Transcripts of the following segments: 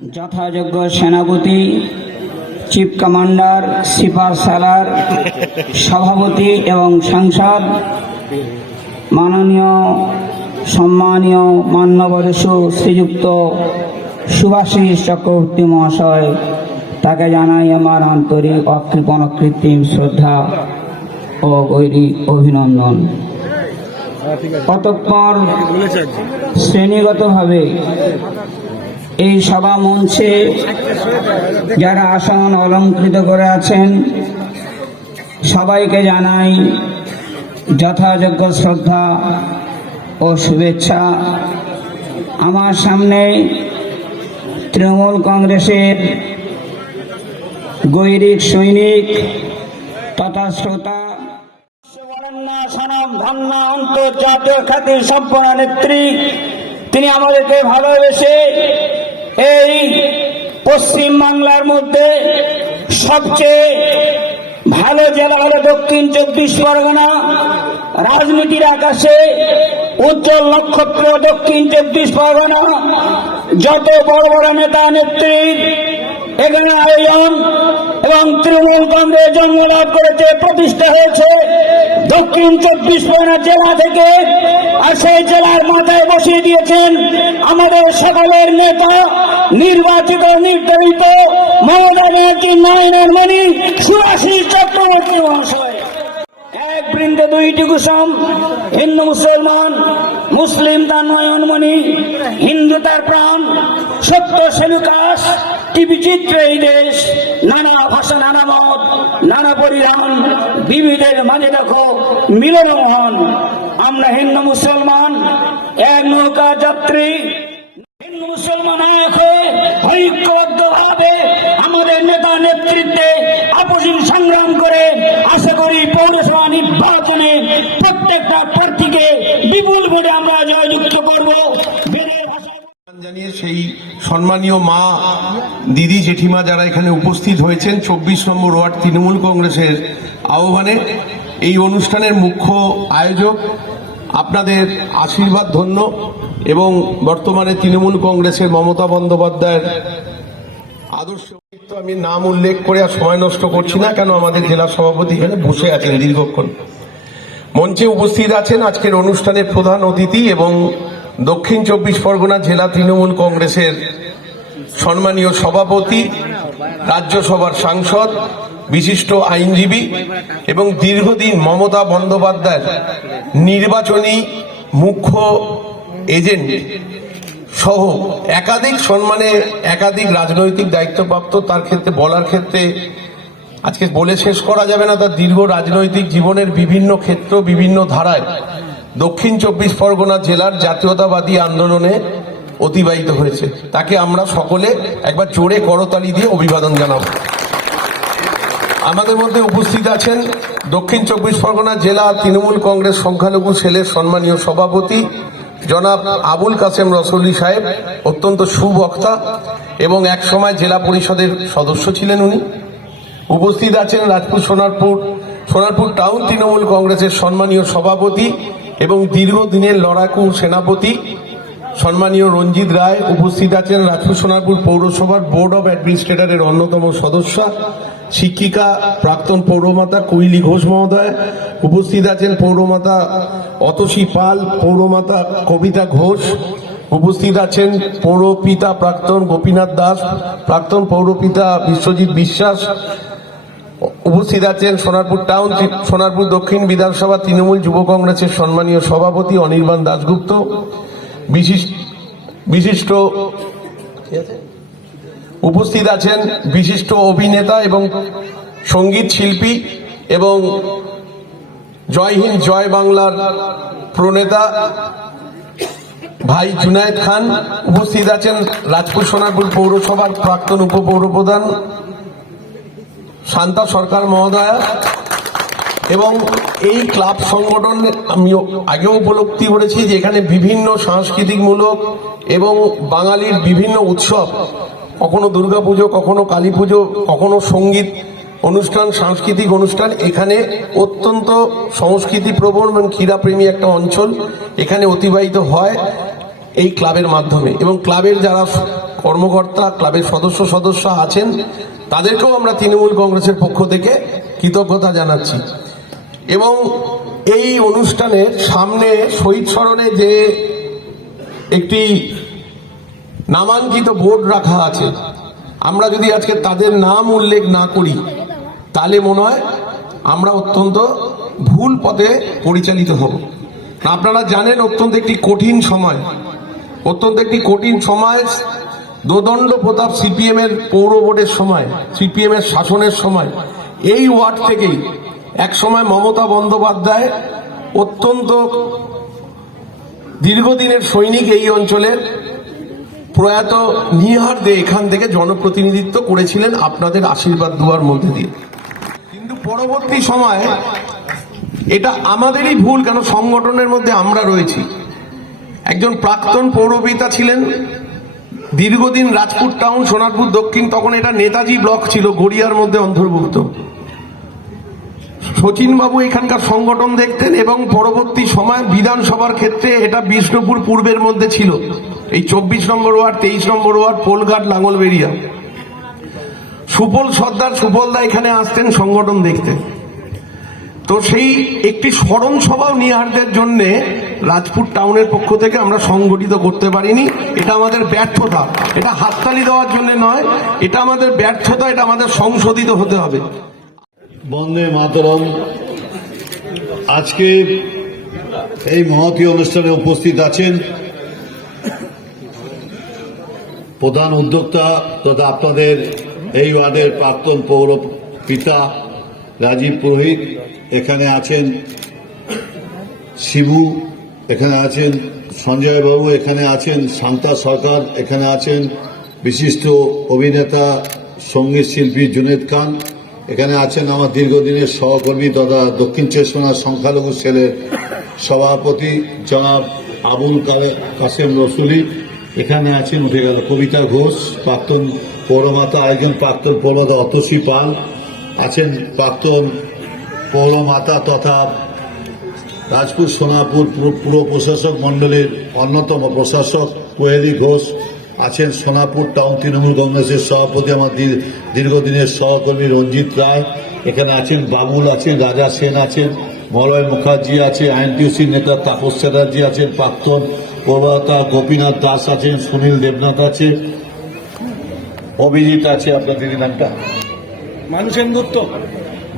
যথাযোগ্য সেনাপতি, chief commander, sipper সালার, সভাপতি এবং সাংসদ, মাননীয় সম্মানীয় মান্যবরেষু শ্রীযুক্ত শুভাশিস চক্রবর্তী মহাশয়, তাকে জানাই আমার আন্তরিক অকৃত্রিম শ্রদ্ধা ও গৈরিক অভিনন্দন। অতঃপর শ্রেণীগতভাবে এই সভা মঞ্চে যারা আসন অলঙ্কৃত করে আছেন সবাইকে জানাই যথাযোগ্য শ্রদ্ধা ও শুভেচ্ছা। আমার সামনে তৃণমূল কংগ্রেসের গৈরিক সৈনিক তথা শ্রোতা, আন্তর্জাতিক খ্যাতির সম্পন্ন নেত্রী, তিনি আমাদেরকে ভালোবেসে এই পশ্চিম বাংলার মধ্যে সবচেয়ে ভালো জেলা হলো দক্ষিণ 24 পরগনা। রাজনীতির আকাশে উজ্জ্বল নক্ষত্র দক্ষিণ 24 পরগনা। যত বড় বড় নেতা নেত্রীর এখানে আয়োজন এবং তৃণমূল কংগ্রেস জন্মলাভ করেছে, প্রতিষ্ঠা হয়েছে দক্ষিণ 24 পরগনা জেলা থেকে। আর সেই জেলার মাথায় বসিয়ে দিয়েছেন আমাদের সকলের নেতা, নির্বাচিত নির্ধারিত মমতা ব্যানার্জি নয়নের মণি শুভাশিস চক্রবর্তী মহাশয়। এক বৃন্দে দুইটি কুসুম, হিন্দু মুসলমান, মুসলিম তার নয়নমণি, হিন্দু তার প্রাণ, সত্য সেলুকাস, টিভি চিত্রে এই দেশ, নানা ভাষা, নানা মত, নানা পরিধান, বিবিধের মাঝে দেখো মিলন মহান। আমরা হিন্দু মুসলমান এক নৌকা যাত্রী, হিন্দু মুসলমান এক হয়ে ঐক্যবদ্ধভাবে আমাদের নেতা নেতৃত্বে আপসীন সংগ্রাম করে আশা করি পৌরসভা নির্বাচনে প্রত্যেকটা প্রার্থীকে বিপুল ভোটে আমরা জয়যুক্ত করব। জানিয়ে সেই সম্মানীয় মা, দিদি, জেঠিমা যারা এখানে উপস্থিত হয়েছেন 24 নম্বর ওয়ার্ড তৃণমূল কংগ্রেসের আহ্বানে এই অনুষ্ঠানের মুখ্য আয়োজক, আপনাদের আশীর্বাদ ধন্য এবং বর্তমানে তৃণমূল কংগ্রেসের মমতা বন্দ্যোপাধ্যায়ের আদর্শ। আমি নাম উল্লেখ করে আর সময় নষ্ট করছি না, কেন আমাদের জেলা সভাপতি এখানে বসে আছেন দীর্ঘক্ষণ। মঞ্চে উপস্থিত আছেন আজকের অনুষ্ঠানের প্রধান অতিথি এবং দক্ষিণ 24 পরগনা জেলা তৃণমূল কংগ্রেসের সম্মানীয় সভাপতি, রাজ্যসভার সাংসদ, বিশিষ্ট আইনজীবী এবং দীর্ঘদিন মমতা বন্দ্যোপাধ্যায়ের নির্বাচনী মুখ্য এজেন্ট সহ একাধিক সম্মানে একাধিক রাজনৈতিক দায়িত্বপ্রাপ্ত। তার ক্ষেত্রে বলার ক্ষেত্রে আজকে বলে শেষ করা যাবে না। তার দীর্ঘ রাজনৈতিক জীবনের বিভিন্ন ক্ষেত্র, বিভিন্ন ধারায় দক্ষিণ 24 পরগনা জেলার জাতীয়তাবাদী আন্দোলনে অতিবাহিত হয়েছে। তাকে আমরা সকলে একবার জোরে করতালি দিয়ে অভিবাদন জানাব। আমাদের মধ্যে উপস্থিত আছেন দক্ষিণ 24 পরগনা জেলা তৃণমূল কংগ্রেস সংখ্যালঘু সেলের সম্মানীয় সভাপতি জনাব আবুল কাসেম রসুলি সাহেব, অত্যন্ত সুবক্তা এবং এক সময় জেলা পরিষদের সদস্য ছিলেন উনি। উপস্থিত আছেন রাজপুর সোনারপুর টাউন তৃণমূল কংগ্রেসের সম্মানীয় সভাপতি এবং দীর্ঘদিনের লড়াকু সেনাপতি সম্মানীয় রঞ্জিত রায়। উপস্থিত আছেন রাজপুর সোনারপুর পৌরসভার বোর্ড অব অ্যাডমিনিস্ট্রেটরের অন্যতম সদস্য, শিক্ষিকা, প্রাক্তন পৌরমাতা কৈলি ঘোষ মহোদয়। উপস্থিত আছেন পৌরমাতা অতসী পাল, পৌরমাতা কবিতা ঘোষ। উপস্থিত আছেন পৌরপিতা প্রাক্তন গোপীনাথ দাস, প্রাক্তন পৌরপিতা বিশ্বজিৎ বিশ্বাস। উপস্থিত আছেন সোনারপুর দক্ষিণ বিধানসভা তৃণমূল যুব কংগ্রেসের সম্মানীয় সভাপতি অনির্বাণ দাশগুপ্ত। উপস্থিত আছেন বিশিষ্ট অভিনেতা এবং সঙ্গীত শিল্পী এবং জয় হিন্দ জয় বাংলার প্রণেতা ভাই জুনায়েদ খান। উপস্থিত আছেন রাজপুর সোনারপুর পৌরসভার প্রাক্তন উপপৌরপ্রধান শান্তা সরকার মহোদয়া। এবং এই ক্লাব সংগঠন আমি আগেও উপলব্ধি করেছি যে এখানে বিভিন্ন সাংস্কৃতিকমূলক এবং বাঙালির বিভিন্ন উৎসব, কখনো দুর্গাপুজো, কখনো কালী পুজো, কখনো সঙ্গীত অনুষ্ঠান, সাংস্কৃতিক অনুষ্ঠান, এখানে অত্যন্ত সংস্কৃতি প্রবণ এবং ক্রীড়াপ্রেমী একটা অঞ্চল এখানে অতিবাহিত হয় এই ক্লাবের মাধ্যমে। এবং ক্লাবের যারা কর্মকর্তা, ক্লাবের সদস্য আছেন, তাদেরকেও আমরা তৃণমূল কংগ্রেসের পক্ষ থেকে কৃতজ্ঞতা জানাচ্ছি। এবং এই অনুষ্ঠানের সামনে শহীদ স্মরণে যে একটি নামাঙ্কিত বোর্ড রাখা আছে, আমরা যদি আজকে তাদের নাম উল্লেখ না করি তাহলে মনে হয় আমরা অত্যন্ত ভুল পথে পরিচালিত হব। আপনারা জানেন অত্যন্ত একটি কঠিন সময়, দোদণ্ড প্রতাপ সিপিএম এর পৌর বোর্ডের সময়, সিপিএম এর শাসনের সময় এই ওয়ার্ড থেকেই একসময় মমতা বন্দ্যোপাধ্যায় অত্যন্ত দীর্ঘদিনের সৈনিক এই অঞ্চলের প্রয়াত নিহার দে এখান থেকে জনপ্রতিনিধিত্ব করেছিলেন আপনাদের আশীর্বাদ দুয়ার মধ্যে দিয়ে। কিন্তু পরবর্তী সময়ে এটা আমাদেরই ভুল, কেন সংগঠনের মধ্যে আমরা রয়েছি। একজন প্রাক্তন পৌরপিতা ছিলেন, দীর্ঘদিন রাজপুর টাউন, সোনারপুর দক্ষিণ, তখন এটা নেতাজি ব্লক ছিল, গড়িয়ার মধ্যে অন্তর্ভুক্ত। শচীনবাবু এখানকার সংগঠন দেখতেন এবং পরবর্তী সময় বিধানসভার ক্ষেত্রে এটা বিষ্ণুপুর পূর্বের মধ্যে ছিল, এই 24 নম্বর ওয়ার্ড, 23 নম্বর ওয়ার্ড, পোলঘাট, লাঙ্গলবেড়িয়া। সুপল সর্দার, সুপলদা এখানে আসতেন সংগঠন দেখতে। তো সেই একটি স্মরণ সভাও নিহারদের জন্য রাজপুর টাউনের পক্ষ থেকে আমরা সংগঠিত করতে পারিনি। এটা আমাদের ব্যর্থতা, এটা হাততালি দেওয়ার জন্য নয়, এটা আমাদের ব্যর্থতা, এটা আমাদের সংশোধিত হতে হবে। বন্দে মাতরম। আজকে এই মহতী অনুষ্ঠানে উপস্থিত আছেন প্রধান উদ্যোক্তা তথা আপনাদের এই ওয়ার্ডের প্রাক্তন পৌর পিতা রাজীব পুরোহিত, এখানে আছেন শিবু, এখানে আছেন সঞ্জয় বাবু, এখানে আছেন শান্তা সরকার, এখানে আছেন বিশিষ্ট অভিনেতা সঙ্গীত শিল্পী জুনেদ খান, এখানে আছেন আমার দীর্ঘদিনের সহকর্মী তথা দক্ষিণ চব্বিশ পরগনার সংখ্যালঘু সেলের সভাপতি জনাব আবুল কাসেম রসুলি, এখানে আছেন উঠে গেল কবিতা ঘোষ, প্রাক্তন পৌরমাতা, একজন প্রাক্তন পৌরমাতা অতসী পাল, আছেন প্রাক্তন পৌরমাতা তথা রাজপুর সোনাপুর পুর প্রশাসক মণ্ডলীর অন্যতম প্রশাসক কোয়েলি ঘোষ, আছেন সোনাপুর টাউন তৃণমূল কংগ্রেসের সভাপতি আমার দীর্ঘদিনের সহকর্মী রঞ্জিত রায়, এখানে আছেন বাবুল, আছেন রাজা সেন, আছেন মলয় মুখার্জি, আছে আইএনটিউসির নেতা তাপস চ্যাটার্জি, আছেন প্রাক্তন পৌরমাতা গোপীনাথ দাস, আছেন সুনীল দেবনাথ, আছে অভিজিৎ, আছে আপনার দিদি নামটা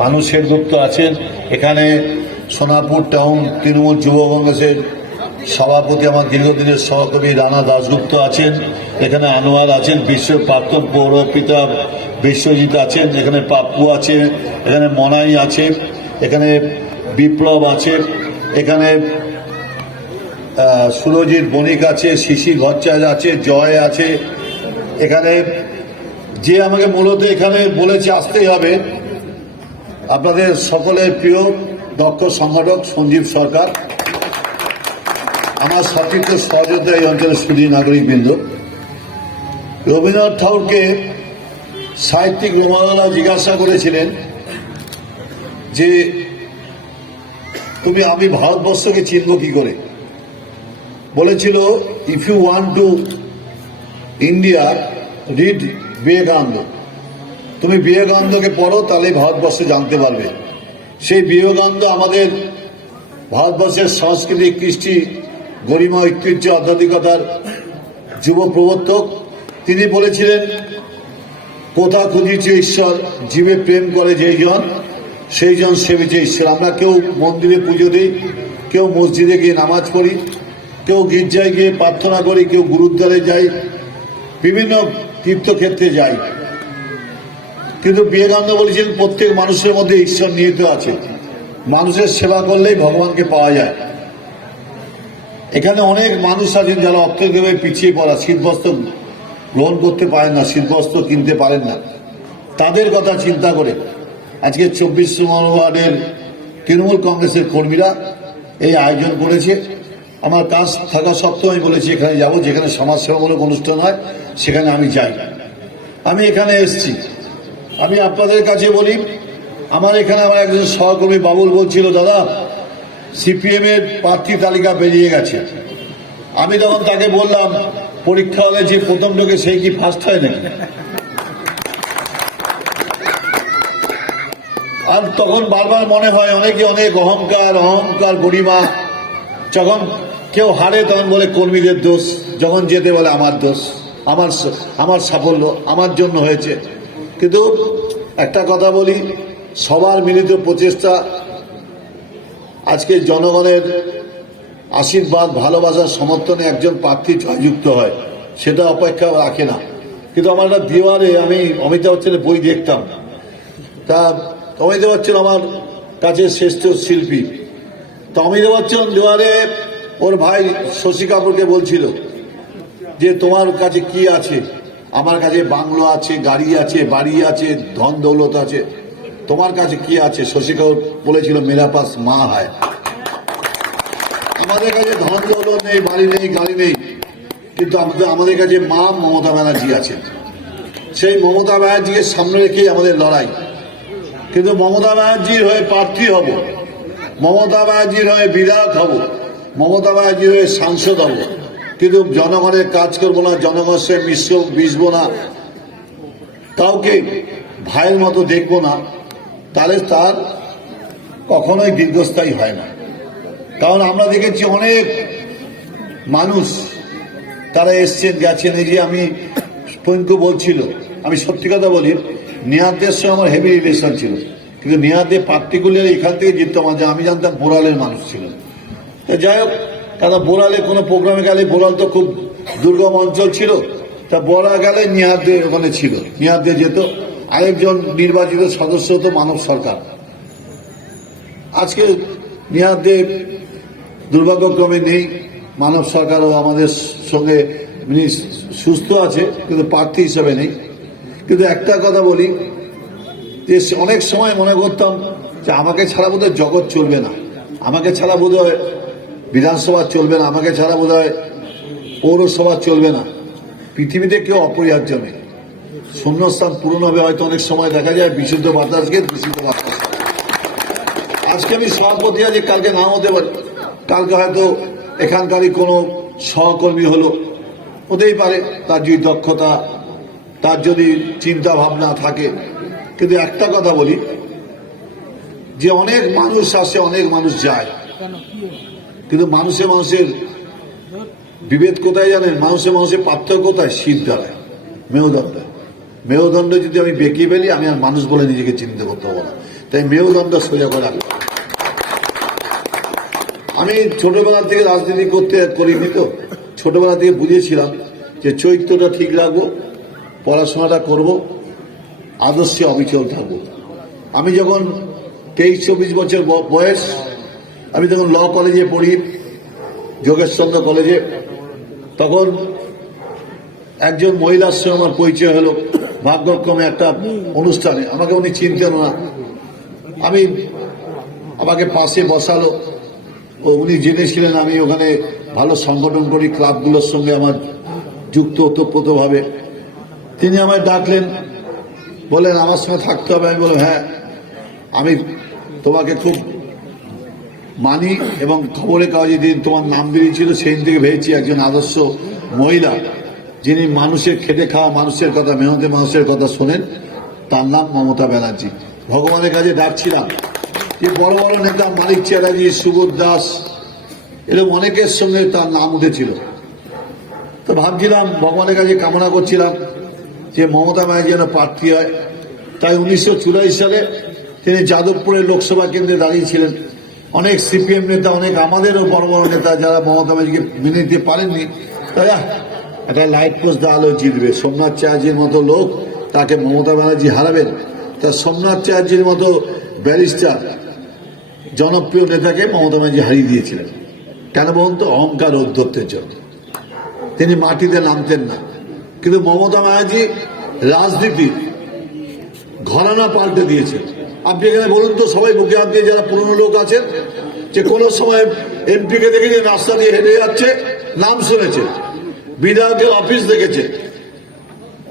মানুষের গুপ্ত আছেন, এখানে সোনাপুর টাউন তৃণমূল যুব কংগ্রেসের সভাপতি আমার দীর্ঘদিনের সহকর্মী রানা দাশগুপ্ত আছেন, এখানে আনোয়ার আছেন, প্রাক্তন পৌরপিতা বিশ্বজিৎ আছেন, এখানে পাপ্পু আছে, এখানে মনাই আছে, এখানে বিপ্লব আছে, এখানে সুরজিৎ বণিক আছে, শিশি ভট্টাচার্য আছে, জয় আছে, এখানে যে আমাকে মূলত এখানে বলেছে আসতেই হবে আপনাদের সকলের প্রিয় দক্ষ সংগঠক সঞ্জীব সরকার, আমার সতীর্থ সহযোদ্ধা এই অঞ্চলের সুধী নাগরিকবৃন্দ। রবীন্দ্রনাথ ঠাকুরকে সাহিত্যিক রমানাথ জিজ্ঞাসা করেছিলেন যে আমি ভারতবর্ষকে চিনব কি করে, বলেছিল if you want to India read Vivekananda, তুমি বিবেকানন্দকে পড়ো তাহলে ভারতবর্ষ জানতে পারবে। সেই বিবেকানন্দ আমাদের ভারতবর্ষের সংস্কৃতি, কৃষ্টি, গরিমা, ঐতিহ্য, আধ্যাত্মিকতার যুব প্রবর্তক। তিনি বলেছিলেন কোথা খুঁজিছে ঈশ্বর, জীবে প্রেম করে যেই জন সেই জন সেবিছে ঈশ্বর। আমরা কেউ মন্দিরে পুজো দিই, কেউ মসজিদে গিয়ে নামাজ পড়ি, কেউ গির্জায় গিয়ে প্রার্থনা করি, কেউ গুরুদ্বারে যাই, বিভিন্ন তীর্থক্ষেত্রে যাই, কিন্তু বিবেকানন্দ বলেছিলেন প্রত্যেক মানুষের মধ্যে ঈশ্বর নিহিত আছে, মানুষের সেবা করলেই ভগবানকে পাওয়া যায়। এখানে অনেক মানুষ আছেন যারা অর্থনৈতিকভাবে পিছিয়ে পড়া, শীতবস্ত্র গ্রহণ করতে পারেন না, শীতবস্ত্র কিনতে পারেন না, তাদের কথা চিন্তা করে আজকে 24 নম্বর ওয়ার্ডের তৃণমূল কংগ্রেসের কর্মীরা এই আয়োজন করেছে। আমার কাজ থাকা সত্ত্বেও আমি বলেছি এখানে যাব, যেখানে সমাজসেবামূলক অনুষ্ঠান হয় সেখানে আমি যাই। আমি এখানে এসেছি, আমি আপনাদের কাছে বলি, আমার এখানে আমার একজন সহকর্মী বাবুল বলছিল দাদা সিপিএম এর প্রার্থী তালিকা বেরিয়ে গেছে। আমি তখন তাকে বললাম পরীক্ষা হলে যে প্রথম ঢোকে সেই কি ফার্স্ট হয় নাকি? আর তখন বারবার মনে হয় অনেকে অনেক অহংকার অহংকার গরিমা, যখন কেউ হারে তখন বলে কর্মীদের দোষ, যখন যেতে বলে আমার দোষ, আমার সাফল্য আমার জন্য হয়েছে। কিন্তু একটা কথা বলি, সবার মিলিত প্রচেষ্টা আজকে জনগণের আশীর্বাদ ভালোবাসার সমর্থনে একজন প্রার্থী জয়যুক্ত হয়, সেটা অপেক্ষা রাখে না। কিন্তু আমার একটা দেওয়ারে আমি অমিতাভ বচ্চনের বই দেখতাম, তা অমিতাভ বচ্চন আমার কাছে শ্রেষ্ঠ শিল্পী। তো অমিতাভ বচ্চন দেওয়ারে ওর ভাই শশী কাপুরকে বলছিল যে তোমার কাছে কি আছে? আমার কাছে বাংলো আছে, গাড়ি আছে, বাড়ি আছে, ধন দৌলত আছে, তোমার কাছে কি আছে? শশী কাপুর বলেছিল মেরা পাস মা হয়। আমাদের কাছে ধন দৌলত নেই, বাড়ি নেই, গাড়ি নেই, কিন্তু আমাদের কাছে মা মমতা ব্যানার্জি আছে। সেই মমতা ব্যানার্জিকে সামনে রেখেই আমাদের লড়াই। কিন্তু মমতা ব্যানার্জির হয়ে প্রার্থী হব, মমতা ব্যানার্জির হয়ে বিধায়ক হব, মমতা ব্যানার্জির হয়ে সাংসদ হব, কিন্তু জনগণের কাজ করবো না, জনগণের সে মিশবো না, কাউকে ভাইয়ের মতো দেখবো না, তাহলে তার কখনোই দীর্ঘস্থায়ী হয় না। কারণ আমরা দেখেছি অনেক মানুষ তারা এসছেন গেছেন। এই যে আমি পঙ্কু বলছিল, আমি সত্যি কথা বলি, নেহাদের সঙ্গে আমার হেভি রিলেশন ছিল, কিন্তু নেহাদে পার্টিকুলার এখান থেকে জিততাম না, আমি জানতাম বোরালের মানুষ ছিল। তো যাই হোক, কারণ বোরালে কোনো প্রোগ্রামে গেলে, বোরাল তো খুব দুর্গম অঞ্চল ছিল, তা বোরা গেলে নিহাদে ওখানে ছিল, নিহাদে যেত। আরেকজন নির্বাচিত সদস্য হতো মানব সরকার। আজকে নিহাদে দুর্ভাগ্যক্রমে নেই, মানব সরকারও আমাদের সঙ্গে সুস্থ আছে, কিন্তু প্রার্থী হিসাবে নেই। কিন্তু একটা কথা বলি, যে অনেক সময় মনে করতাম যে আমাকে ছাড়া বোধহয় জগৎ চলবে না, আমাকে ছাড়া বোধহয় বিধানসভা চলবে না, আমাকে ছাড়া বোধহয় পৌরসভা চলবে না। পৃথিবীতে কেউ অপরিহার্য নেই, শূন্যস্থান পূরণ হবে। হয়তো অনেক সময় দেখা যায় বিশুদ্ধ বাতাসকে দূষিত বাতাস। আজকে আমি সভাপতি আছি, কালকে নাও হতে পারে, কালকে হয়তো এখানকারই কোনো সহকর্মী হলো, হতেই পারে, তার যদি দক্ষতা, তার যদি চিন্তা ভাবনা থাকে। কিন্তু একটা কথা বলি, যে অনেক মানুষ আসে, অনেক মানুষ যায়, কিন্তু মানুষের বিভেদ কোথায় জানেন? মানুষের পার্থক্য কোথায়? শীত দ্বারায়, মেরুদণ্ড যদি আমি বেঁকিয়ে ফেলি, আমি আর মানুষ বলে নিজেকে চিন্তা করতে পারবো না। তাই মেরুদণ্ড সোজা করে রাখবো। আমি ছোটবেলা থেকে রাজনীতি করিনি, তো ছোটবেলা থেকে বুঝেছিলাম যে চরিত্রটা ঠিক রাখবো, পড়াশোনাটা করব, আদর্শে অবিচল থাকবো। আমি যখন 23-24 বছর বয়স, আমি তখন ল কলেজে পড়ি, যোগেশচন্দ্র কলেজে। তখন একজন মহিলার সঙ্গে আমার পরিচয় হলো ভাগ্যক্রমে একটা অনুষ্ঠানে। আমাকে উনি চিনতেন না, আমাকে পাশে বসালো। উনি জেনেছিলেন আমি ওখানে ভালো সংগঠন করি, ক্লাবগুলোর সঙ্গে আমার যুক্ত ওতপ্রোতভাবে। তিনি আমায় ডাকলেন, বললেন আমার সঙ্গে থাকতে হবে। আমি বললাম হ্যাঁ, আমি তোমাকে খুব মানি, এবং খবরের কাগজে দিন তোমার নাম বেরিয়েছিল, সেই থেকে ভেবেছি একজন আদর্শ মহিলা, যিনি মানুষের খেটে খাওয়া মানুষের কথা, মেহনতি মানুষের কথা শোনেন, তার নাম মমতা ব্যানার্জি। ভগবানের কাছে ডাকছিলাম যে বড় বড় নেতা মানিক চ্যাটার্জি, সুবোধ দাস, এরকম অনেকের সঙ্গে তার নাম উঠেছিল। তো ভাবছিলাম, ভগবানের কাছে কামনা করছিলাম যে মমতা ব্যানার্জি যেন প্রার্থী হয়। তাই 1984 সালে তিনি যাদবপুরের লোকসভা কেন্দ্রে দাঁড়িয়েছিলেন। অনেক সিপিএম নেতা, অনেক আমাদেরও বড় বড় নেতা যারা মমতা ব্যানার্জিকে মেনে নিতে পারেননি, তাই একটা লাইট পোস্ট দেওয়ালেও জিতবে। সোমনাথ চ্যাটার্জির মতো লোক, তাকে মমতা ব্যানার্জি হারাবেন? তা সোমনাথ চ্যাটার্জির মতো ব্যারিস্টার জনপ্রিয় নেতাকে মমতা ব্যানার্জি হারিয়ে দিয়েছিলেন। কেন বলুন তো? অহংকার ঔদ্ধত্যের জন্য। তিনি মাটিতে নামতেন না। কিন্তু মমতা ব্যানার্জি রাজনীতি ঘরানা পাল্টে দিয়েছেন। আপনি এখানে বলুন তো, সবাই বুকে হাত দিয়ে যারা পুরনো লোক আছেন, যে কোনো সময় এমপিকে দেখেছে রাস্তা দিয়ে হেঁটে যাচ্ছে, নাম শুনেছে, বিধায়কের অফিস দেখেছে,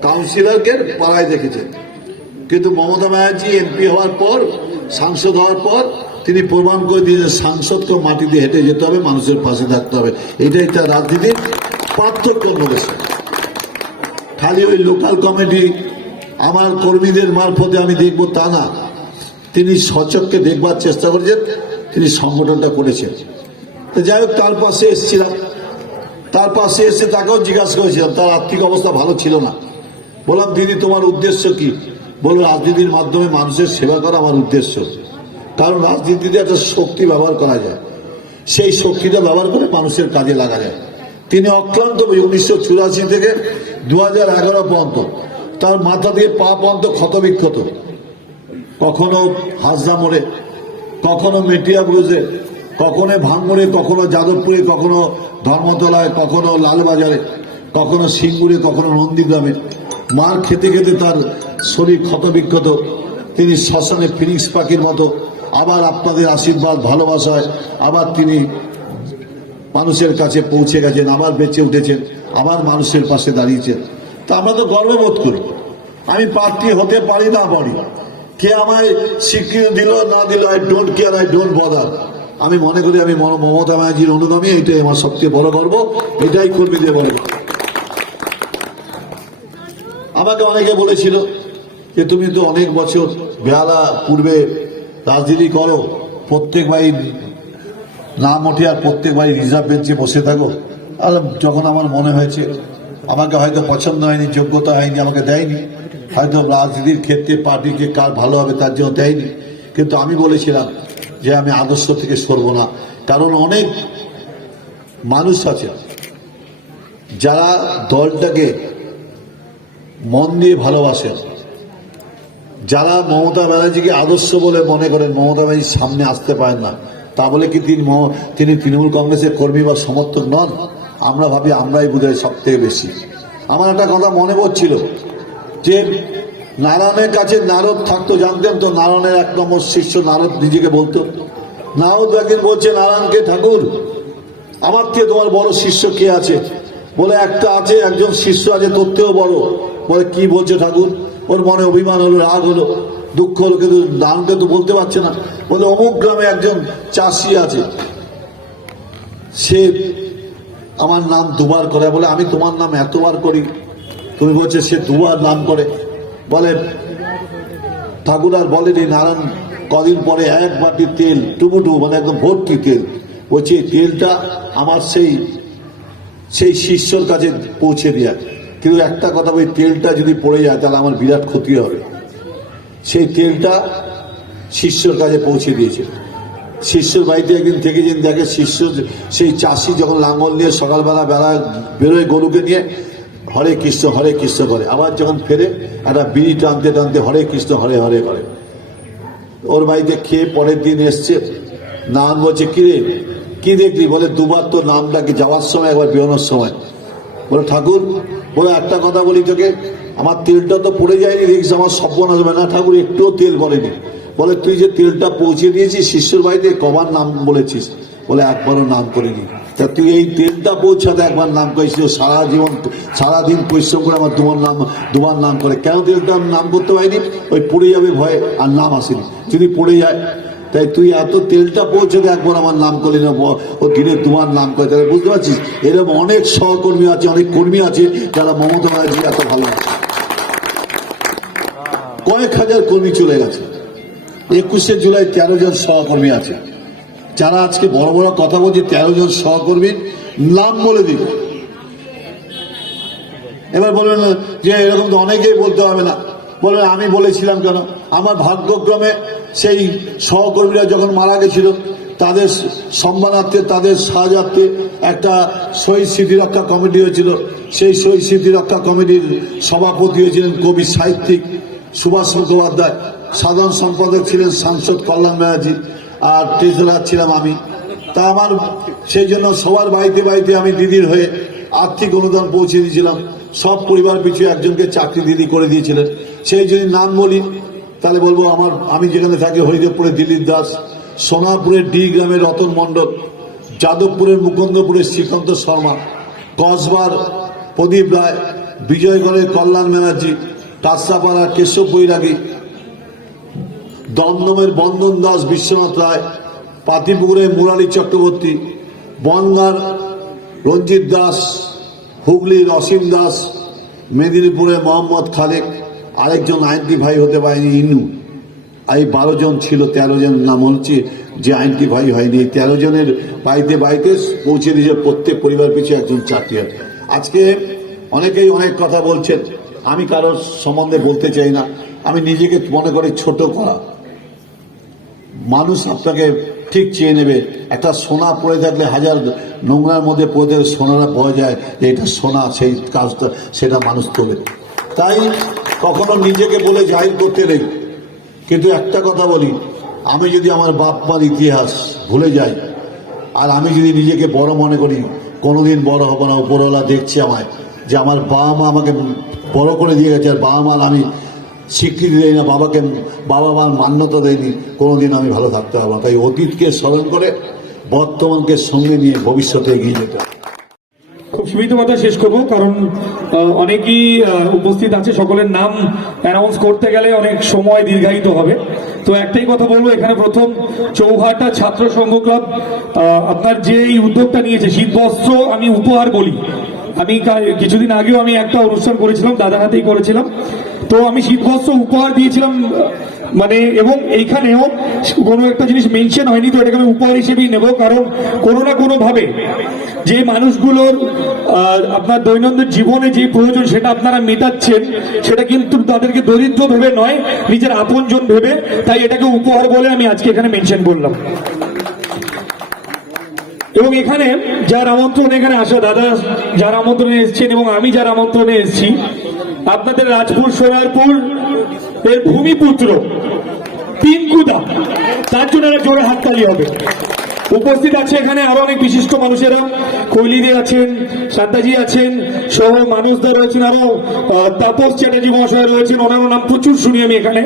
কাউন্সিলরকে পাড়ায় দেখেছে। কিন্তু মমতা ব্যানার্জি এমপি হওয়ার পর, সাংসদ হওয়ার পর তিনি প্রমাণ করে দিয়েছেন সাংসদকে মাটি দিয়ে হেঁটে যেতে হবে, মানুষের পাশে থাকতে হবে। এটাই তার রাজনীতি। পার্থক্য রয়েছে। খালি ওই লোকাল কমিটি আমার কর্মীদের মারফতে আমি দেখবো তা না, তিনি সচক্ষে দেখবার চেষ্টা করেছেন, তিনি সংগঠনটা করেছেন। তো যাই হোক, তার পাশে এসেছিলাম, তার পাশে এসে তাকেও জিজ্ঞাসা করেছিলাম, তার আর্থিক অবস্থা ভালো ছিল না। বললাম, দিদি তোমার উদ্দেশ্য কি? বলল, রাজনীতির মাধ্যমে মানুষের সেবা করা আমার উদ্দেশ্য। কারণ রাজনীতিতে একটা শক্তি ব্যবহার করা যায়, সেই শক্তিটা ব্যবহার করে মানুষের কাজে লাগা যায়। তিনি অক্লান্ত 1984 থেকে 2011 পর্যন্ত তার মাথা দিয়ে পা পর্যন্ত ক্ষতবিক্ষত, কখনো হাজরা মোড়ে, কখনো মেটিয়া ব্রুজে, কখনো ভাঙড়ে, কখনো যাদবপুরে, কখনো ধর্মতলায়, কখনো লালবাজারে, কখনো সিঙ্গুরে, কখনো নন্দীগ্রামে। মার খেতে খেতে তার শরীর ক্ষতবিক্ষত। তিনি শ্মশানে ফিনিক্স পাখির মতো আবার আপনাদের আশীর্বাদ ভালোবাসায় আবার তিনি মানুষের কাছে পৌঁছে গেছেন, আবার বেঁচে উঠেছেন, আবার মানুষের পাশে দাঁড়িয়েছেন। তা আমরা তো গর্ববোধ করি। আমি প্রার্থী হতে পারি না পারি, কে আমায় স্বীকৃতি দিল না দিল, I don't care, I don't bother. আমি মনে করি আমি মমতা ব্যানার্জির অনুগামী, এটাই আমার সবচেয়ে বড় গর্ব, এটাই কর্মীদের বড় গর্ব। আমাকে অনেকে বলেছিল যে তুমি তো অনেক বছর বেহালা পূর্বে রাজনীতি করো, প্রত্যেকবারই নাম ওঠে আর প্রত্যেকবারই রিজার্ভ বেঞ্চে বসে থাকো। আর যখন আমার মনে হয়েছে আমাকে হয়তো পছন্দ হয়নি, যোগ্যতা হয়নি, আমাকে দেয়নি, হয়তো রাজনীতির ক্ষেত্রে পার্টিকে কার ভালো হবে তার জন্য দেয়নি, কিন্তু আমি বলেছিলাম যে আমি আদর্শ থেকে সরব না। কারণ অনেক মানুষ আছে যারা দলটাকে মন দিয়ে ভালোবাসেন, যারা মমতা ব্যানার্জিকে আদর্শ বলে মনে করেন, মমতা ব্যানার্জির সামনে আসতে পারেন না, তা বলে কি তিনি তৃণমূল কংগ্রেসের কর্মী বা সমর্থক নন? আমরা ভাবি আমরাই বোধহয় সব থেকে বেশি। আমার একটা কথা মনে পড়ছিল যে নারায়ণের কাছে নারদ থাকতো, জানতেন তো? নারায়ণের 1 নম্বর শিষ্য নারদ নিজেকে বলতো। নারদ একদিন বলছে নারায়ণকে, ঠাকুর আমার থেকে তোমার বড় শিষ্য কে আছে? বলে, একটা আছে, একজন শিষ্য আছে তোর থেকেও বড়। বলে, কি বলছে ঠাকুর? ওর মনে অভিমান হলো, রাগ হলো, দুঃখ হলো, কিন্তু নামকে তো বলতে পারছে না। বলে, অমুক গ্রামে একজন চাষি আছে, সে আমার নাম দুবার করে। বলে, আমি তোমার নাম এতবার করি, তুমি বলছে সে দুবার নাম করে। বলে, ঠাকুর আর বলেনি। নারায়ণ কদিন পরে 1 বাটি তেল, টুবুটু মানে একদম ভর্তি তেল, বলছে এই তেলটা আমার সেই শিষ্যর কাছে পৌঁছে দেওয়া। কিন্তু একটা কথা, ওই তেলটা যদি পড়ে যায় তাহলে আমার বিরাট ক্ষতি হবে। সেই তেলটা শিষ্যর কাছে পৌঁছে দিয়েছে। শিষ্যর বাড়িতে একদিন থেকে যেন দেখে শিষ্য, সেই চাষি যখন লাঙ্গল নিয়ে সকালবেলা বেরোয় গরুকে নিয়ে হরে কৃষ্ণ করে, আবার যখন ফেরে একটা বিড়ি টানতে টানতে হরে কৃষ্ণ হরে হরে করে। ওর বাড়িতে খেয়ে পরের দিন এসছে, নাম বলছে, কিরে কি দেখলি? বলে, দুবার তো নাম ডাকি, যাওয়ার সময় একবার বেরোনোর সময়। বলে, ঠাকুর, বলে একটা কথা বলি তোকে, আমার তেলটা তো পড়ে যায়নি, দেখিস আমার সর্বনাশ হবে না। ঠাকুর একটুও তেল পড়েনি। বলে, তুই যে তেলটা পৌঁছে দিয়েছিস শিষ্যর বাড়িতে, কবার নাম বলেছিস? বলে, একবারও নাম করিনি। তা তুই এই তেলটা পৌঁছাতে একবার নাম করেছিস, সারাদিন পরিশ্রম করে আমার দুবার নাম করে, কেন তেলটা নাম করতে পারিনি? ওই পড়ে যাবে ভয়ে, আর নাম আসেনি। যদি পড়ে যায়, তাই তুই এত তেলটা পৌঁছাতে একবার আমার নাম করলি না, ও দিনে 2বার নাম করে। তাহলে বুঝতে পারছিস, এরকম অনেক সহকর্মী আছে, অনেক কর্মী আছে যারা মমতা ব্যানার্জি এত ভালো আছে। কয়েক হাজার কর্মী চলে গেছে। 21শে জুলাই 13 জন সহকর্মী আছে, যারা আজকে বড় বড় কথা বলছে। 13 জন সহকর্মীর নাম বলে দিন। এবার বলবেন যে এরকম তো অনেকেই বলতে হবে না। বলবেন, আমি বলেছিলাম কেন? আমার ভাগ্যক্রমে সেই সহকর্মীরা যখন মারা গেছিল, তাদের সম্মানার্থে, তাদের সাহায্যার্থে একটা শহীদ স্মৃতি রক্ষা কমিটি হয়েছিল। সেই শহীদ স্মৃতি রক্ষা কমিটির সভাপতি হয়েছিলেন কবি সাহিত্যিক সুভাষ মুখোপাধ্যায়, সাধারণ সম্পাদক ছিলেন সাংসদ কল্যাণ ব্যানার্জি, আর ট্রেজারার ছিলাম আমি। তা আমার সেই জন্য সবার বাড়িতে বাড়িতে আমি দিদির হয়ে আর্থিক অনুদান পৌঁছে দিয়েছিলাম। সব পরিবার পিছু একজনকে চাকরি দিদি করে দিয়েছিলেন। সেই যদি নাম বলি তাহলে বলবো, আমি যেখানে থাকি হরিদেবপুরে দিলীপ দাস, সোনাপুরের ডি গ্রামের রতন মণ্ডল, যাদবপুরের মুকুন্দপুরের শ্রীকান্ত শর্মা, কসবার প্রদীপ রায়, বিজয়গড়ের কল্যাণ ব্যানার্জি, কাঁচরাপাড়ার কেশব বৈরাগী, দমদমের বন্দন দাস, বিশ্বনাথ রায়, পাতিপুকুরের মুরালী চক্রবর্তী, বনগাঁর রঞ্জিত দাস, হুগলির অসীম দাস, মেদিনীপুরে মোহাম্মদ খালেক, আরেকজন আইডেন্টিফাই হতে পারেনি ইনু। এই 12 জন ছিল, 13 জন নাম হচ্ছে যে আইডেন্টিফাই হয়নি। এই 13 জনের বাড়িতে বাড়িতে পৌঁছে দিয়েছে, প্রত্যেক পরিবার পিছু একজন চাকরিয়ার। আজকে অনেকেই অনেক কথা বলছেন, আমি কারোর সম্বন্ধে বলতে চাই না। আমি নিজেকে মনে করি ছোট করা। মানুষ আপনাকে ঠিক চেয়ে নেবে। একটা সোনা পড়ে থাকলে হাজার নোংরার মধ্যে পড়ে থাকলে সোনাটা পাওয়া যায় যে এটা সোনা, সেই কাজটা সেটা মানুষ তোলে। তাই কখনো নিজেকে বলে জাহির করতে নেই। কিন্তু একটা কথা বলি, আমি যদি আমার বাপ মার ইতিহাস ভুলে যাই আর আমি যদি নিজেকে বড় মনে করি, কোনোদিন বড় হবো না। উপরওয়ালা দেখছে আমায় যে আমার বাবা মা আমাকে বড় করে দিয়ে গেছে, আর বাবা মার আমি স্বীকৃতি দেয় না, বাবা মার মান্যতা দেয়নি, কোনোদিন আমি ভালো থাকতে পারবো না। তাই অতীতকে স্মরণ করে বর্তমানকে সঙ্গে নিয়ে ভবিষ্যতে এগিয়ে যেতে হবে। খুব সীমিত কথা শেষ করবো, কারণ অনেকেই উপস্থিত আছে। সকলের নাম অ্যানাউন্স করতে গেলে অনেক সময় দীর্ঘায়িত হবে। তো একটাই কথা বলবো, এখানে প্রথম চৌহাটা ছাত্র সংঘ ক্লাব আপনার যে এই উদ্যোগটা নিয়েছে, শীতবস্ত্র আমি উপহার বলি। আমি কিছুদিন আগেও আমি একটা অনুষ্ঠান করেছিলাম, দাদার হাতেই করেছিলাম। তো আমি শীতবস্ত্র উপহার দিয়েছিলাম, মানে এবং এইখানেও কোনো একটা জিনিস মেনশন হয়নি, তো এটাকে আমি উপহার হিসেবেই নেব। কারণ কোনো না কোনো ভাবে যে মানুষগুলোর আপনার দৈনন্দিন জীবনে যে প্রয়োজন সেটা আপনারা মেটাচ্ছেন, সেটা কিন্তু তাদেরকে দরিদ্র ভেবে নয়, নিজের আপনজন ভেবে। তাই এটাকে উপহার বলে আমি আজকে এখানে মেনশন করলাম। এবং এখানে যার আমন্ত্রণ, এখানে আসা দাদা যার আমন্ত্রণে এসছেন এবং আমি যার আমন্ত্রণে এসেছি, আপনাদের রাজপুর সোনারপুর এর ভূমিপুত্র পিঙ্কুদা, তার জন্য একটা জোরে হাততালি হবে। উপস্থিত আছে এখানে আরো অনেক বিশিষ্ট মানুষেরা, কৈলিদি আছেন, সাদ্দাজি আছেন, সহ মানুষরা রয়েছেন, আরো তাপস চ্যাটার্জি মহাশয় রয়েছেন, ওনার নাম প্রচুর শুনি আমি এখানে।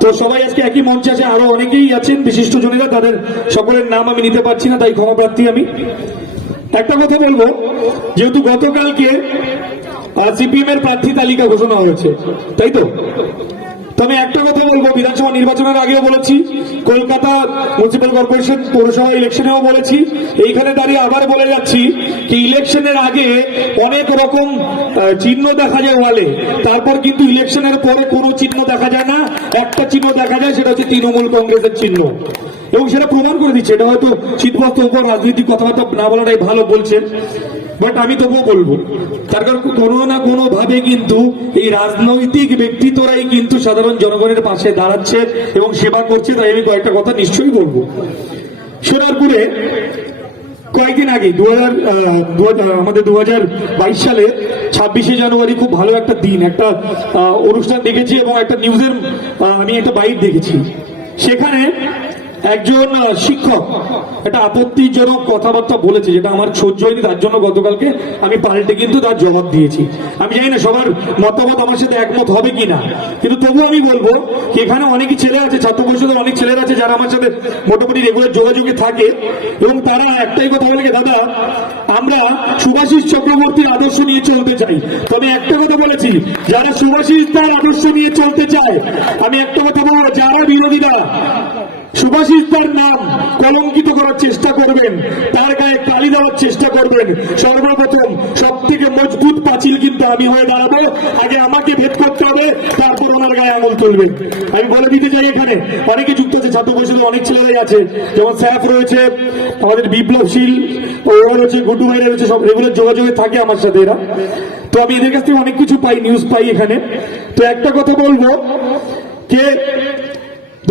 তো সবাই আজকে একই মঞ্চে আছে, আরো অনেকেই আছেন বিশিষ্ট জনেরা, তাদের সকলের নাম আমি নিতে পারছি না, তাই ক্ষমা প্রার্থী আমি। একটা কথা বলবো, যেহেতু গতকালকে সিপিএম এর প্রার্থী তালিকা ঘোষণা হয়েছে, তাই তো? তবে একটা কথা বলবো, বিধানসভা নির্বাচনের আগেও বলেছি, কলকাতা মিউনিসিপ্যাল কর্পোরেশন পৌরসভা ইলেকশনেও বলেছি, এইখানে দাঁড়িয়ে আবার বলে যাচ্ছি যে ইলেকশনের আগে অনেক রকম চিহ্ন দেখা যায় ওয়ালে, তারপর কিন্তু ইলেকশনের পরে কোনো চিহ্ন দেখা যায় না। একটা চিহ্ন দেখা যায়, সেটা হচ্ছে তৃণমূল কংগ্রেসের চিহ্ন, এবং সেটা প্রমাণ করে দিচ্ছে। এটা হয়তো শীতবস্ত্র উপর রাজনৈতিক কথাবার্তা না বলাটাই ভালো বলছেন, বাট আমি তবুও বলবো, তার কারণ কোনো না কোনো ভাবে কিন্তু এই রাজনৈতিক ব্যক্তিত্বরাই কিন্তু সাধারণ জনগণের পাশে দাঁড়াচ্ছে এবং সেবা করছে। তাই আমি কয়েকটা কথা নিশ্চয়ই বলবো। সোনারপুরে কয়েকদিন আগে আমাদের 2022 সালে 26শে জানুয়ারি খুব ভালো একটা দিন, একটা অনুষ্ঠান দেখেছি এবং একটা নিউজের আমি একটা বাইট দেখেছি। সেখানে একজন শিক্ষক একটা আপত্তিজনক কথাবার্তা বলেছে, যেটা আমার সহ্য হয়নি, তার জন্য গতকালকে আমি পাল্টে কিন্তু তার জবাব দিয়েছি। আমি জানি না সবার মতামত আমার সাথে একমত হবে কিনা, কিন্তু তবুও আমি বলবো কি এখানে অনেকই ছেলে আছে, ছাত্র পরিষদের অনেক ছেলেরা আছে যারা আমার সাথে মোটামুটি রেগুলার যোগাযোগে থাকে, এবং তারা একটাই কথা বলে, দাদা আমরা সুভাষিস চক্রবর্তীর আদর্শ নিয়ে চলতে চাই। তবে একটা কথা বলেছি, যারা সুভাষিস তার আদর্শ নিয়ে চলতে চায়, আমি একটা কথা বলবো, যারা বিরোধীরা সুভাষিস তার নাম কলঙ্কিত করার চেষ্টা করবেন, তার গায়ে কালি দেওয়ার চেষ্টা করবেন, সর্বপ্রথম সব থেকে মজবুত পাঁচিল কিন্তু আমি হয়ে দাঁড়াবো। আগে আমাকে ভেদ করতে হবে, তারপর ওনার গায়ে আঙুল তুলবেন। আমি বলে দিতে চাই, এখানে অনেকে যুক্ত আছে, ছাত্র পরিষদের অনেক ছেলেরাই আছে, যেমন স্যাফ রয়েছে, আমাদের বিপ্লবশীল ওরা রয়েছে, গুড্ডু ভাইরা রয়েছে, সব রেগুলার যোগাযোগে থাকে আমার সাথে এরা। তো আমি এদের কাছ থেকে অনেক কিছু পাই, নিউজ পাই এখানে। তো একটা কথা বলবো যে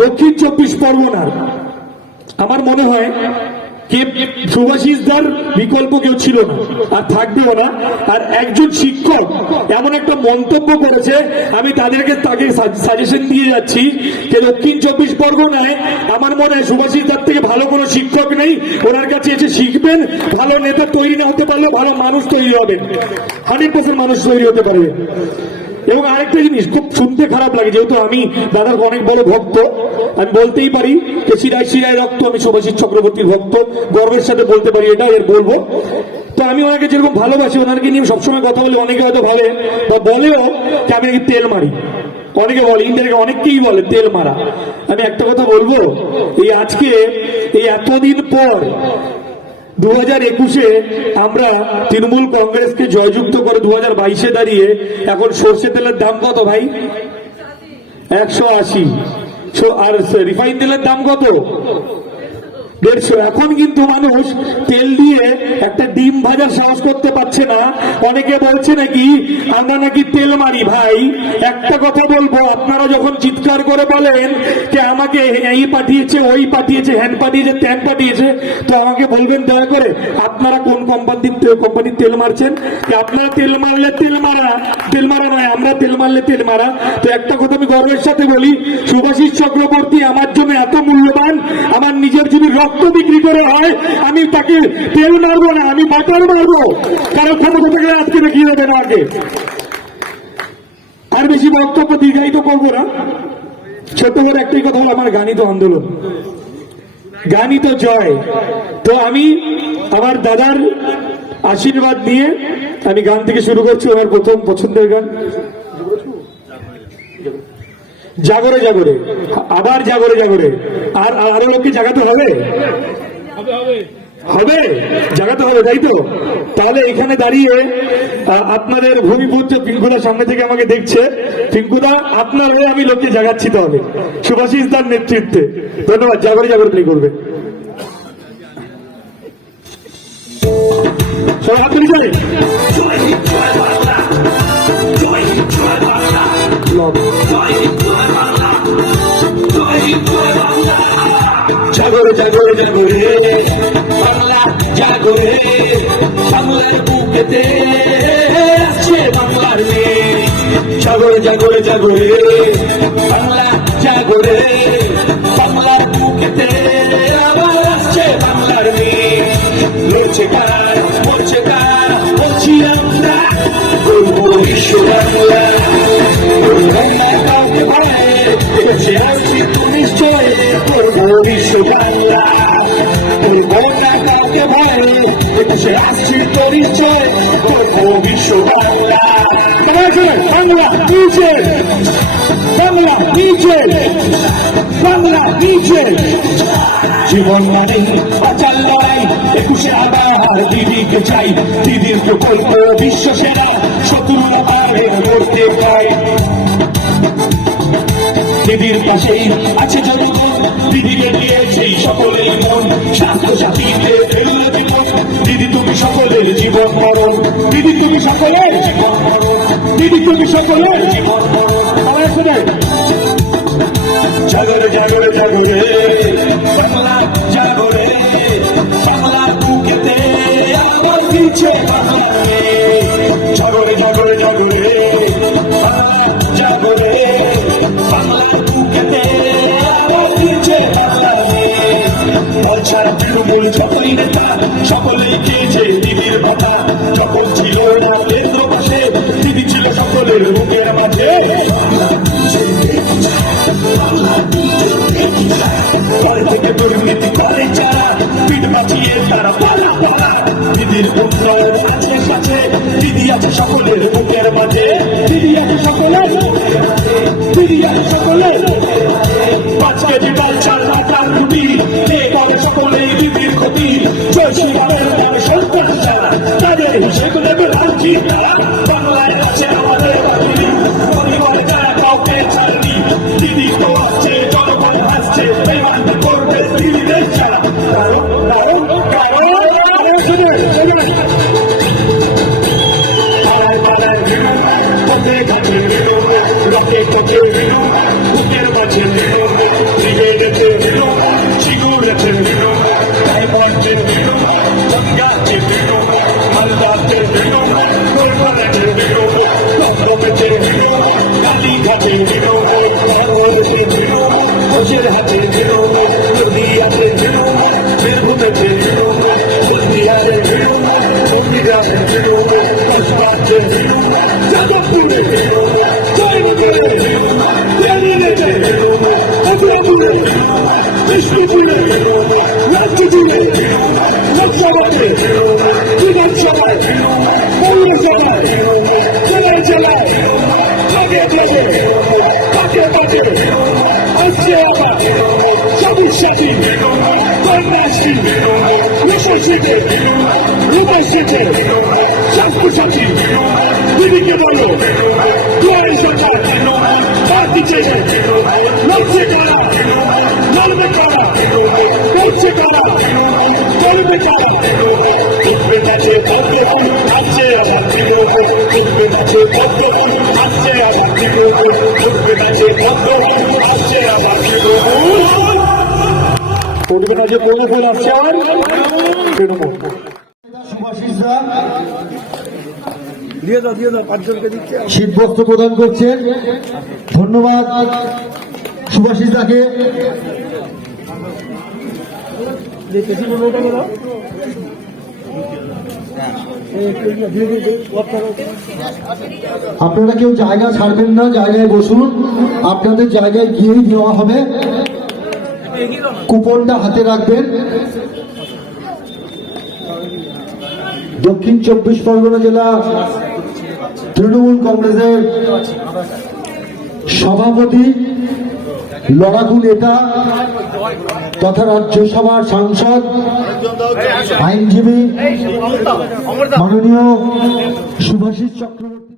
দক্ষিণ 24 পরগনার আমার মনে হয় কে সুভাষিসদার বিকল্প কেউ ছিল না আর থাকবেও না। আর একজন শিক্ষক এমন একটা মন্তব্য করেছে, আমি তাকে সাজেশন দিয়ে যাচ্ছি যে দক্ষিণ 24 পরগনায় আমার মনে হয় সুভাষিসদার থেকে ভালো কোনো শিক্ষক নেই। ওনার কাছে এসে শিখবেন, ভালো নেতা তৈরি না হতে পারলেও ভালো মানুষ তৈরি হবেন, 100% মানুষ তৈরি হতে পারবে। এবং আরেকটা জিনিস খুব শুনতে খারাপ লাগে, যেহেতু আমি দাদার অনেক বড় ভক্ত, আমি বলতেই পারি যে শিরায় শিরায় রক্ত, আমি সুভাষিস চক্রবর্তীর ভক্ত, গর্বের সাথে বলতে পারি, এটা এর বলবো। তো আমি ওনাকে যেরকম ভালোবাসি, ওনাকে নিয়ে সবসময় কথা বলে অনেকে হয়তো ভাবে বা বলেও যে আমি নাকি তেল মারি, অনেকে বলে, ইন্ডিয়াকে অনেককেই বলে তেল মারা। আমি একটা কথা বলবো, এই আজকে এই এতদিন পর 2021-এ আমরা তৃণমূল কংগ্রেসকে জয়যুক্ত করে 2022-এ দাঁড়িয়ে এখন সর্ষে তেলের দাম কত ভাই? 180। আর রিফাইন তেলের দাম কত? 150। এখন কিন্তু মানুষ তেল দিয়ে একটা ডিম ভাজার সাহস করতে পারছে না। অনেকে বলছে নাকি আমরা নাকি তেল মারি। ভাই একটা কথা বলবো, আপনারা যখন চিৎকার করে বলেন যে আমাকে এই পাঠিয়েছে, ওই পাঠিয়েছে, হ্যান পাঠিয়েছে, ত্যান পাঠিয়েছে, তো আমাকে বলবেন দয়া করে আপনারা কোন কোম্পানির তেল মারছেন? যে আপনারা তেল মারলে তেল মারা নয়, আমরা তেল মারলে তেল মারা। তো একটা কথা আমি গর্বের সাথে বলি, শুভাশিস চক্রবর্তী আমার জন্য এত মূল্যবান, আমার নিজের যদি রক্ত বিক্রি করে হয় আমি তাকে তেল মারবো না, আমি বাটার মারবো। কারণ ক্ষমতা থেকে আজকে দেখিয়ে দেবেন আগে। আর বেশি বক্তব্য দীর্ঘায়িত করবো না, ছোট করে একটাই কথা হলো, আমার গানই তো আন্দোলন, গানই তো জয়। তো আমি আমার দাদার আশীর্বাদ নিয়ে আমি গান থেকে শুরু করছি। আমার প্রথম পছন্দের গান জাগরে জাগরে, আবার জাগরে জাগরে। আর আরো লোককে জাগাতে হবে, হবে জাগাতে হবে, তাই তো? তাহলে এখানে দাঁড়িয়ে আপনাদের ভূমিপুত্র পিঙ্কুদা সামনে থেকে আমাকে দেখছে। পিঙ্কুদা আপনার হয়ে আমি লোককে জাগাচ্ছি তাহলে শুভাশিস দার নেতৃত্বে। ধন্যবাদ। জাগরে জাগরে প্লে করবে সবাই হাত তুলে চলে। জাগরে জাগরে জাগরে বাংলা, জাগরে বাংলার বুকেতে আছে বাংলার মেয়ে। জাগরে জাগরে জাগরে বাংলা, জাগরে বাংলার বুকেতে আবার আসছে বাংলার মেয়ে। লড়ছে কারা, মরছে কারা, বলছি আমরা করবো বিশ্ব বাংলা। কাউকে ভয় বেঁচে আসছি তো নিশ্চয় করবো বিশ্ব বাংলা। করবো না কাউকে ভয় বেঁচে আসছি তো নিশ্চয় করবো বিশ্ব বাংলা। বাংলা নিচে, বাংলা নিচে, বাংলা নিচে। জীবন মানে বাঁচার লড়াই, 21-এ আবার দিদিকে চাই। দিদির প্রকল্প বিশ্ব সেরা, শত্রুরা পারে করতে চাই। দিদির পাশেই আছে জনগণ, দিদিকে নিয়েছেই সকলের মন। স্বাস্থ্য সাথীতে ফেললে জীবন, দিদি তুমি সকলের জীবন মরণ। দিদি তুমি সকলের জীবন মরণ, দিদি তুমি সকলের জীবন মরণ। জাগরে জাগরে জাগরে বাংলা, জাগরে বাংলার বুকেতে আবার ফিরছে বাংলা। জাগরে জাগরে জাগরে বাংলা, জাগরে বাংলার বুকেতে আবার ফিরছে বাংলা। বলছাড়া তৃণমূল যতই নেতা সকলেই খেয়েছে দিদির কথা। যখন ছিল না কেন্দ্র পাশে, দিদি ছিল সকলের বুকের মাঝে। ঘরে থেকে দুর্নীতি করে যারা, পিঠ বাঁচিয়ে তারা পালা পালা। দিদির উন্নয়ন আছে সাথে, দিদি আছে সকলের বুকের মাঝে। দিদি আছে সকলের, দিদি আছে সকলের। 5 কেজি ডাল চাল আটার রুটি খেয়ে করে সকলেই দিদির ক্ষতি। চলছে বাবের পরে সন্তান যারা, তাদের হিসেবে নেবে রাজি তারা। বাংলায় আছে আমাদের বাকি, পরিবারে যারা কাউকে ছাড়নি। দিদি তো আসছে, জনগণ আসছে, বেমান করবে দিদিদের ছাড়া। কারণ কারণ কারণ পাড়ায় পাড়ায় ভিড়ু, পথে ঘাটে ভিড়ু, রকে পথে ভিড়ু, বুকের মাঝে ভিড়ু, ব্রিগেডেতে ভিড়ু, সিগুরেতে ভিড়ু, ডায়মন্ডে ভিড়ু, গঙ্গাতে ভিড়ু, মালদাতে ভিড়ু, কলকাতাতে ভিড়ু, লখনৌতে ভিড়ু, কালীঘাটে ভিড়ু, ধর্মতে ভিড়ু, ঘোষের হাতে ভিড়ু, নদিয়াতে ভিড়ু, বীরভূমেতে ভিড়ু, হলদিয়াতে ভিড়ু, চণ্ডীগড়ে ভিড়ু, কসবাতে ভিড়ু, যাদবপুরে ভিড়ু, জয়নগরে ভিড়ু, দিল্লিতে ভিড়ু, মথুরাপুরে ভিড়ু, বিষ্ণুপুরে ভিড়ু, রাজ্যজুড়ে ভিড়ু, লোকসভাতে ভিড়ু, বিধানসভায় ভিড়ু, পৌরসভায় ভিড়ু, জেলায় জেলায় ভিড়ু, ভাগে ভাগে ভিড়ু, পাকে পাকে ভিড়ু, আসছে আবার ভিড়ু, সবুজ সাথী ভিড়ু, কন্যাশ্রী ভিড়ু, রূপসীতে রূপসীতে স্বাস্থ্যসাথী দিদিকে বলো দুয়ারে সরকার পার্টি চেয়ে লড়ছে কারা লড়বে কারা করছে কারা করবে কারা উঠবে কাছে ভদ্রফুল আসছে আবার তৃণমূল উঠবে কাছে ভদ্রফুল আসছে আবার তৃণমূল উঠবে কাছে ভদ্রফুল আসছে আবার তৃণমূল উঠবে কাছে ভদ্রফুল আসছে আবার তৃণমূল শীতবস্ত্র প্রদান করছেন। ধন্যবাদ সুভাষিস দাকে। আপনারা কেউ জায়গা ছাড়বেন না, জায়গায় বসুন। আপনাদের জায়গায় গিয়েই দেওয়া হবে। কুপনটা হাতে রাখবেন। দক্ষিণ 24 পরগনা জেলা তৃণমূল কংগ্রেসের সভাপতি, লড়াকু নেতা তথা রাজ্যসভার সাংসদ, আইনজীবী মাননীয় সুভাষিস চক্রবর্তী।